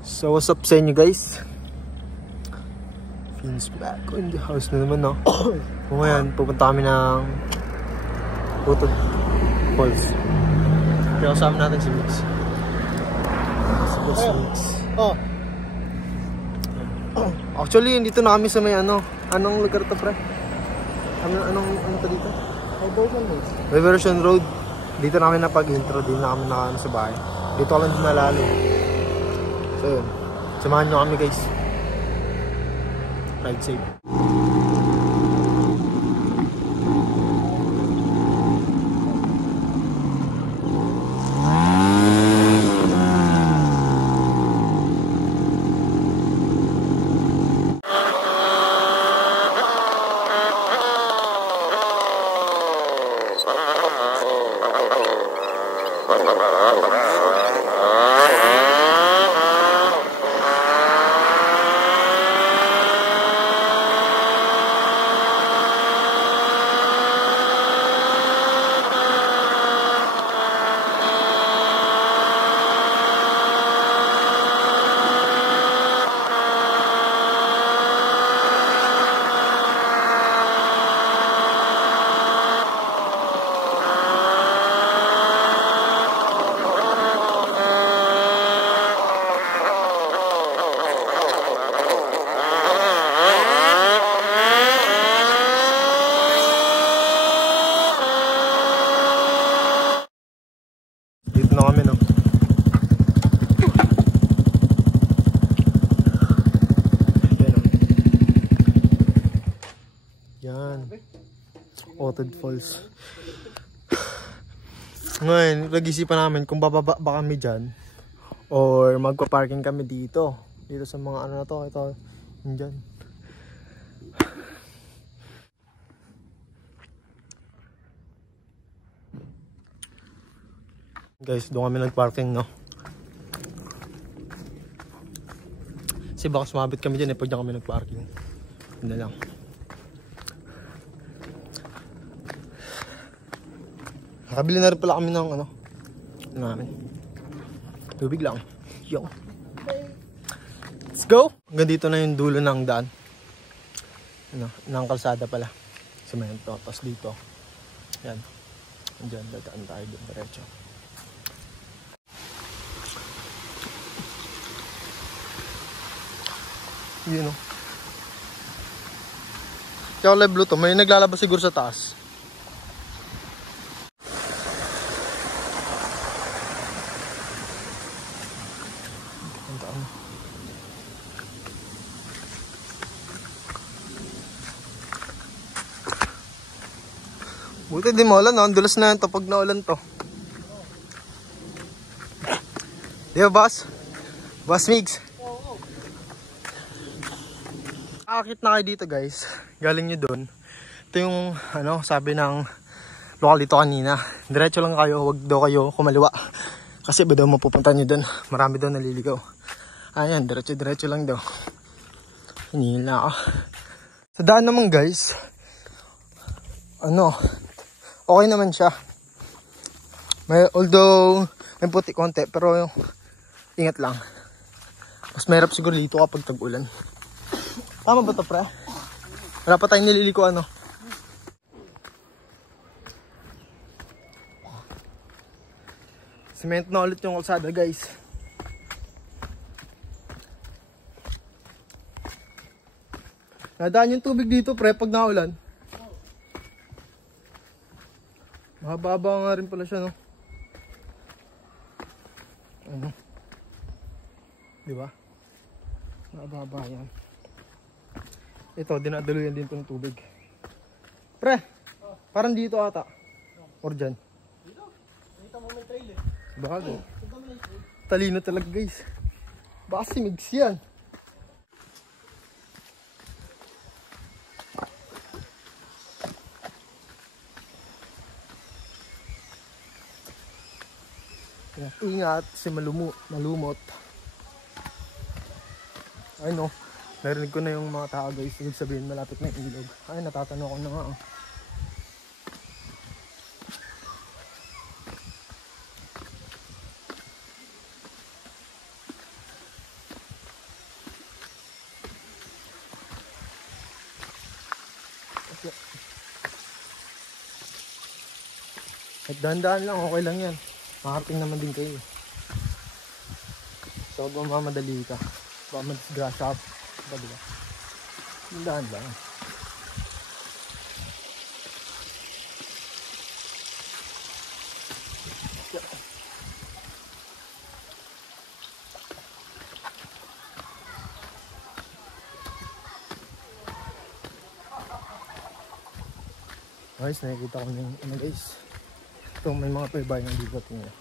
So what's up sa inyo guys? Vince back in the house na naman, no? So ngayon, pupunta kami ng Butod Falls. Kaya kasama natin si Mix. Si Mix. Oh. Actually, dito na kami sa may ano. Anong lugar to, pre? Anong to dito? Diversion Road. Dito na kami napag-intro. Dito na kami nakaano sa bahay. Dito ka lang din nalalo. So yun. Samahan nyo kami guys. Ride safe. Dito na kami, no? Yan. Butod Falls. Ngayon, nag-isipan namin kung bababa ba kami dyan or magpa-parking kami dito. Dito sa mga ano na to. Ito, yun dyan. Guys, doon kami nag-parking, no? Kasi baka sumabit kami dyan, pag dyan kami nag-parking. Yun na lang. Nakabili na rin pala kami ng ano namin. Tubig lang. Yo. Let's go! Hanggang dito na yung dulo ng daan. Ano, ng kalsada pala. Semento. Tapos dito. Yan. Diyan, dadaan tayo doon diretso. Yun o. Kaya live blue to. May naglalabas siguro sa taas. Buti di maulan, no? Ang dulas na yan to pag naulan to. Di ba, boss? Boss Migs? Akit na kayo dito guys, galing nyo dun. Ito yung ano, sabi ng lokal dito kanina. Diretso lang kayo, wag daw kayo kumaliwa. Kasi ba daw mapupunta nyo dun, marami daw naliligaw. Ayan, diretso lang daw. Hinihil na ako. Sa daan naman guys, ano, okay naman siya. Although may puti konti, pero ingat lang. Mas mahirap siguro dito kapag tag-ulan. Tama ba ito, pre? Wala pa tayong nililiko, ano? Cement na ulit yung kalsada, guys. Nadaan yung tubig dito, pre, pag naulan. Mahaba nga rin pala siya, no? Ano? Diba? Mahaba yan. Ito, dinadaluyan din itong tubig. Pre, parang dito ata. Or dyan. Dito? Nakita mo may trail eh. Bago. Talino talaga guys. Baka si Migs yan. Ingat si malumot. Ay no. Narinig ko na yung mga tao guys, ibig sabihin malapit na yung ilog. Ay, natatanong ko na nga. At dahan-dahan lang, okay lang yan. Makarating naman din kayo. So, huwag mamamadali ka. Baka madisgrasya ka. Diba? Dahan lang. Guys, nakikita ko yung ano guys. Ito may mga pebay ng libat niya.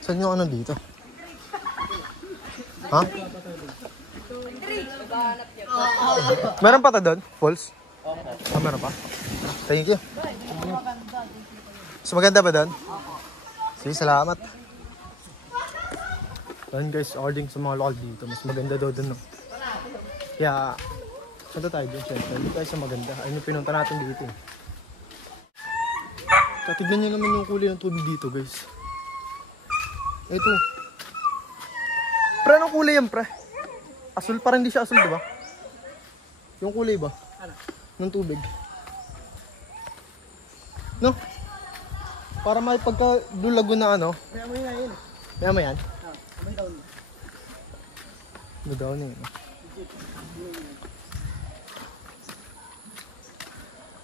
Saan yung ano dito? Ha? Meron pa ta doon? Falls? Ah, meron pa? Thank you. Mas maganda ba doon? Sige, salamat. Doon guys, ordering sa mga lokal dito. Mas maganda daw doon, no? Kaya, saan tayo doon? Siyempre, hindi tayo sa maganda. Ayun yung pinunta natin dito. Tatignan nyo naman yung kulay ng tubig dito, guys. Ito. Pre, anong kulay yan, pre? Asul, parang hindi siya asul, diba? Yung kulay ba? Ano? Ng tubig. No? Para may pagka-dulago na ano. May amoy na yun. May amoy yan? Oo, amoy daw na. Amoy daw na yun.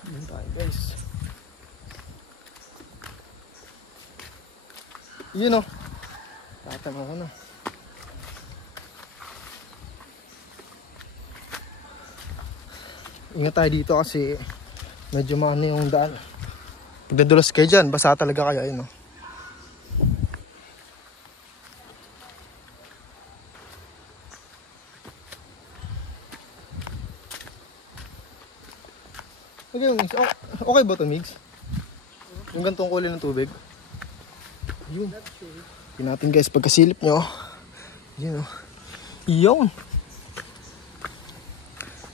Yun tayo, guys. Yun o. Tatanong ko na. Ingat tayo dito kasi medyo maano yung daan. Pag nadulas kayo dyan, basa talaga kaya yun, no? Okay, Migs. Okay ba ito, Migs? Yung gantong kulay ng tubig. Yun. Tingnan natin guys, pagkasilip nyo. Yun, oh. Yun.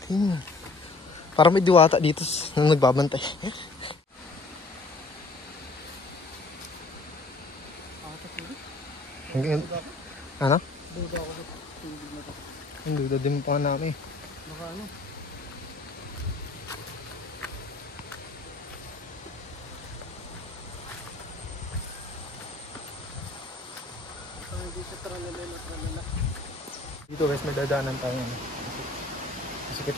Yun. Parang may diwata dito nung nagbabantay. Ano? Duda ako sa tubig na to. Ang duda din pa namin. Baka ano? Dito guys, may dadaanan tayo. Sikit.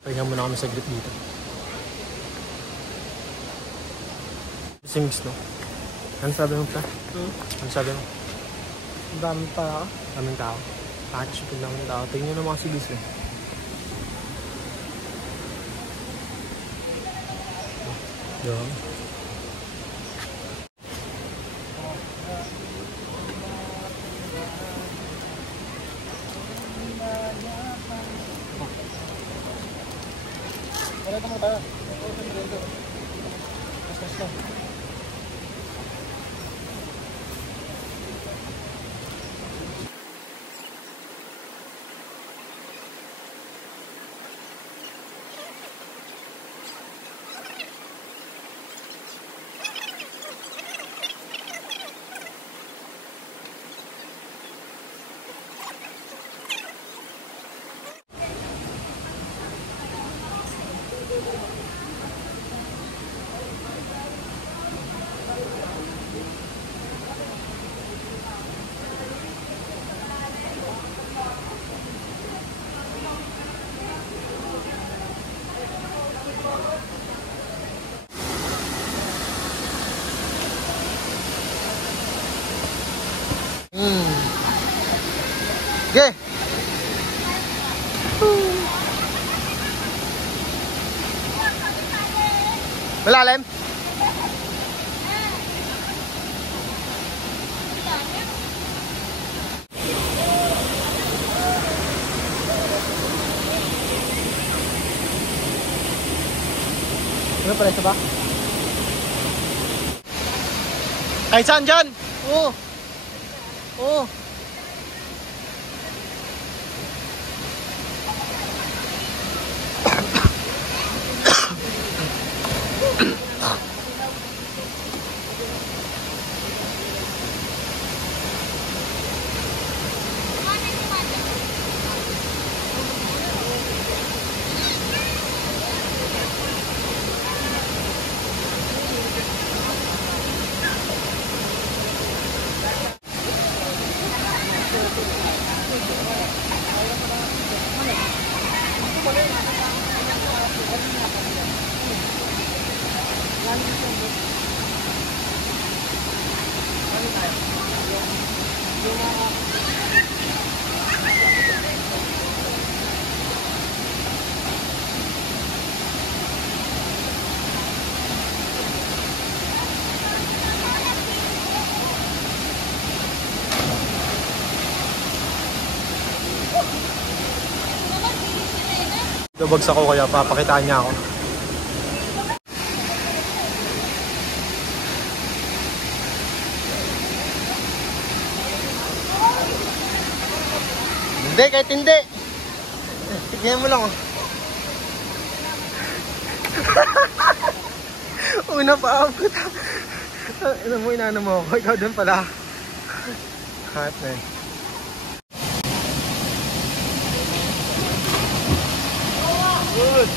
Pahinga muna kami saglit dito. Sings, no? Ano sabi mo pa? Ano sabi mo? Daming tao. Daming tao. Pakachipin lang ng tao. Tingnan nyo ng mga sigis, eh. Diyan. Wala ka mo tayo. Mas lang. Okay. Malalim. Ano pala isa ba? Kahit saan dyan? Oo. Oo. Bagsak ko kaya papakitaan niya ako. Hindi, kahit hindi. Tignan mo lang oh. Una pa abot. Ano mo, inano mo ako. Ikaw dun pala. Hot na yun. Good.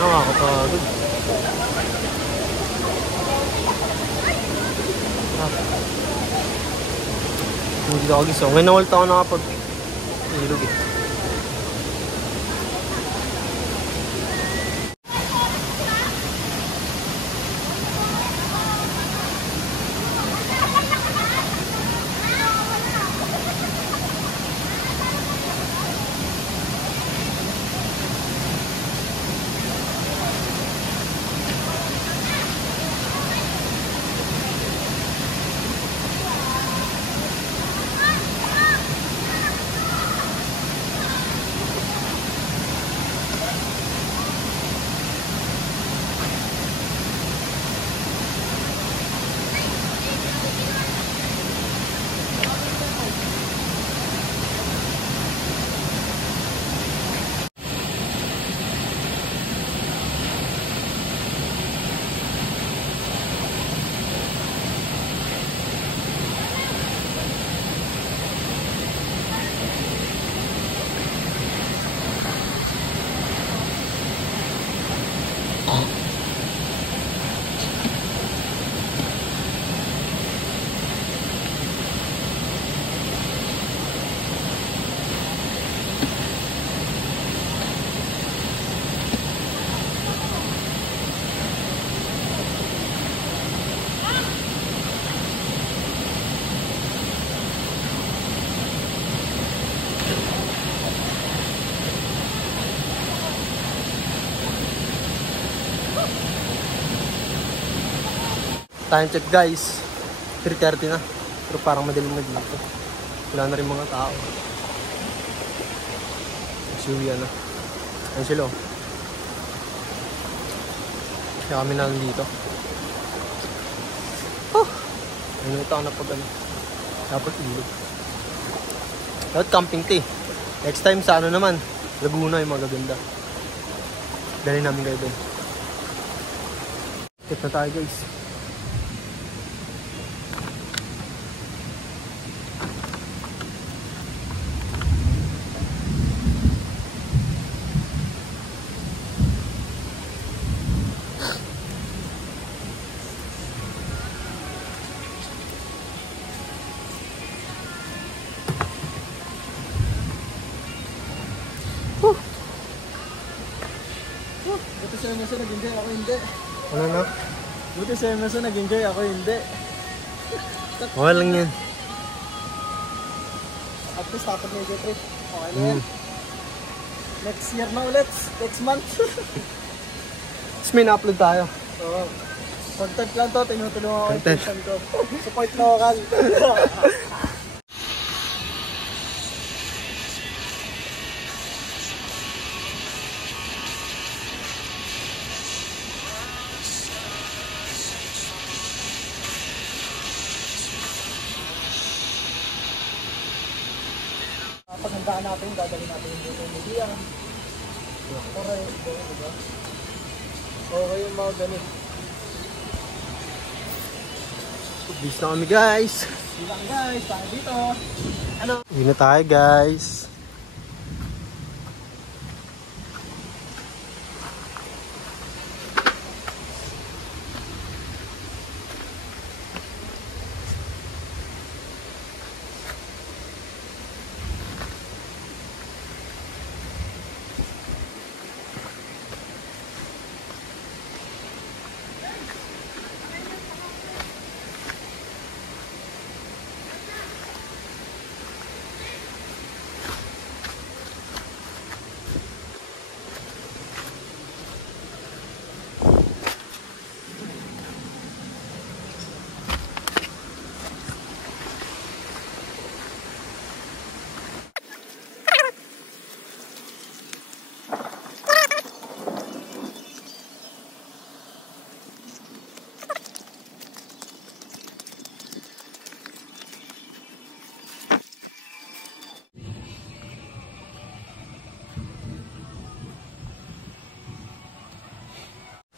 Nakakapagod. Hindi ako gising. Ngayon na ulit ako nakapag-ilog eh. Time check guys, 3:30 na. Pero parang madaling na dito. Wala na rin mga tao. Suwi na. Ayun sila oh. Kaya kami na lang dito. Ayun ito ako na pag ano. Dapat ilog. Dapat camping tea. Next time sa ano naman, Laguna yung magaganda. Dali namin kayo doon. Tip na tayo guys. Buti sa Emerson nag-enjoy, ako hindi. Ano na? Buti sa Emerson nag-enjoy, ako hindi. Okay lang yan. At least tapos na yung trip. Okay na yan. Next year na ulit. Next month. Tapos may na-upload tayo. Oo. Content lang to, tinutulungan ko yung Content. pinsan ko. Support local. Paghandaan natin, dadali natin yung buto ng media. Okay, diba? Okay yung mga ganun. Bis na kami guys. Bilang guys, tayo dito. Ano? Uwi na tayo guys.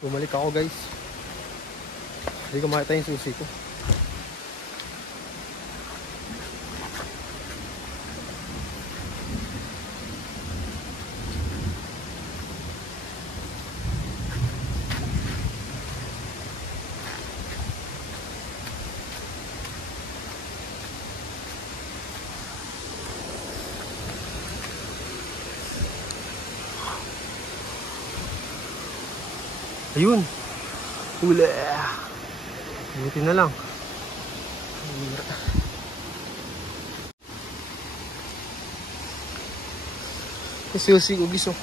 Bumalik ako guys. Hindi ko makita yung susi ko. Ayun. Huli. Buti na lang. Susi ko giso.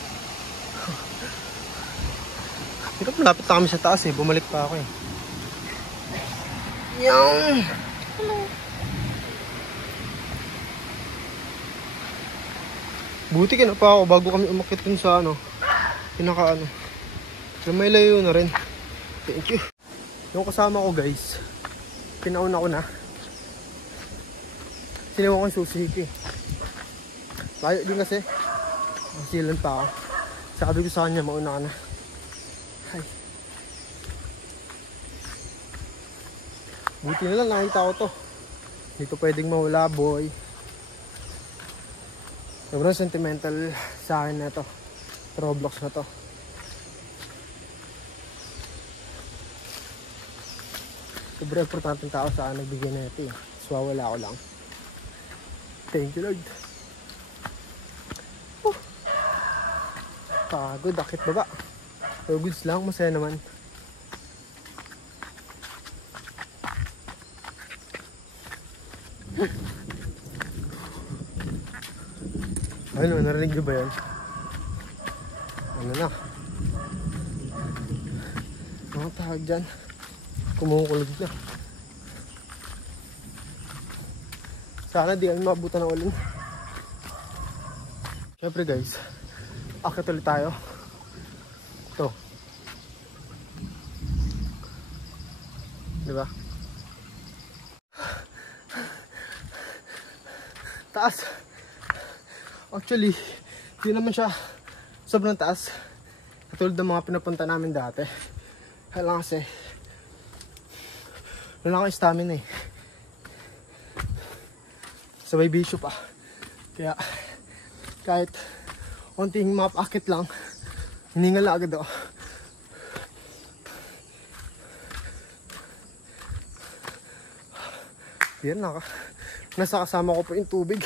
Pero malapit na kami sa taas eh. Bumalik pa ako eh. Yung. Buti ka na pa ako bago kami umakyat dun sa ano. Pinaka ano. So may layo na rin. Thank you. Yung kasama ko guys, pinauna ko na. Siniwan ko yung susi. Layo din kasi. Masilan pa ako. Sabi ko sa kanya, mauna ka na. Ay. Buti na lang nakita ko to. Dito pwedeng mawala boy. Sobrang sentimental sa akin na to. Roblox na to. Sobrang importanteng tao sa akin nagbigay na ito eh. So wala ko lang. Thank you Lord. Pagod, akit baba. So goods lang, masaya naman. Ano, narinig nyo ba yan? Ano na? Mga tawag dyan. Kumukulog na. Sana di kami mabutan ng ulan. Siyempre guys, akit ulit tayo. Ito. Diba? Taas. Actually, di naman siya sobrang taas. Katulad ng mga pinapunta namin dati. Kailangan kasi wala akong stamina eh. Sabay bisyo pa. Kaya kahit onting mapakit lang, hiningal na agad ako. Yan na. Nasa kasama ko po yung tubig.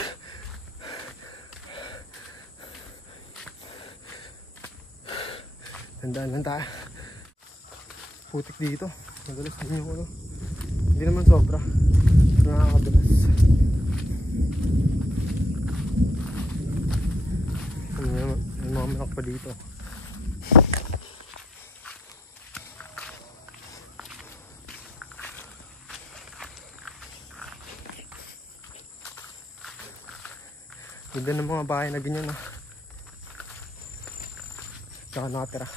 Tandaan lang tayo. Putik dito. Madalas din yung ulo. Hindi naman sobra. Nakakabilas. May mga manok pa dito. Ganda ng mga bahay na ganyan ah. Tsaka nakatira.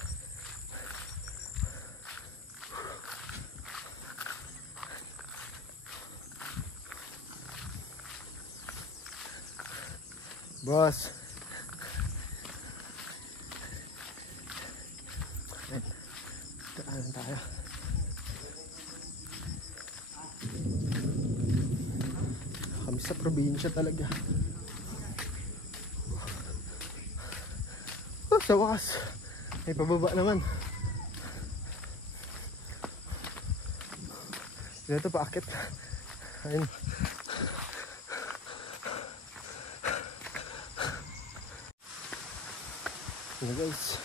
Boss. Daan tayo. Kami sa probinsya talaga. Oh, sa wakas. May pababa naman. Dito paakit. Ayun. Ano guys,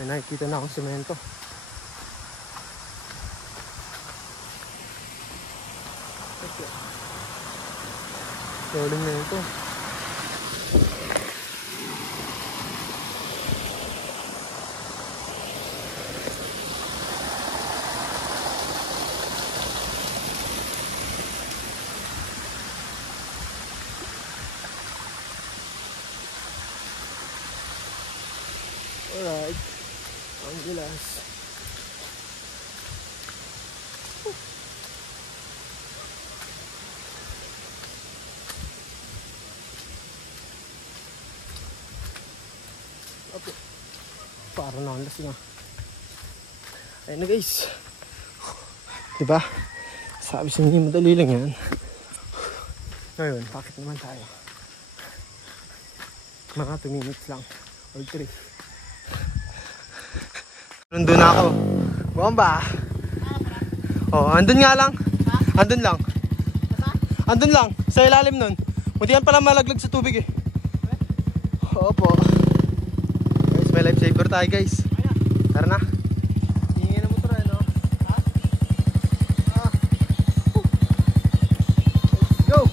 may nakikita na akong semento. Soling na ito. Alright, ang gilas. Okay. Parang nakanlas na. Ayun na guys. Diba? Sabi sa inyo madali lang yan. Ngayon, bakit naman tayo? Mga 2 minutes lang. Or 3. Nandun na ako. Bomba. Oh, andun nga lang. Andun lang. Andun lang. Sa ilalim nun. Buti yan pala malaglag sa tubig eh. Opo. Guys, may lifesaver tayo guys. Tara na. Hingin na motor eh, no? Let's go.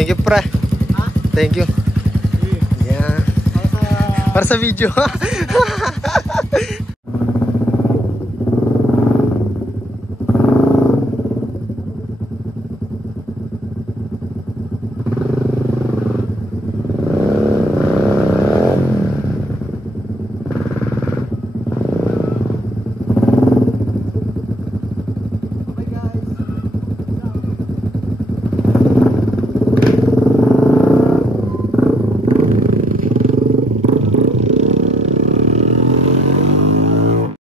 Thank you, pre. Ha? Thank you. Yeah. Para sa video.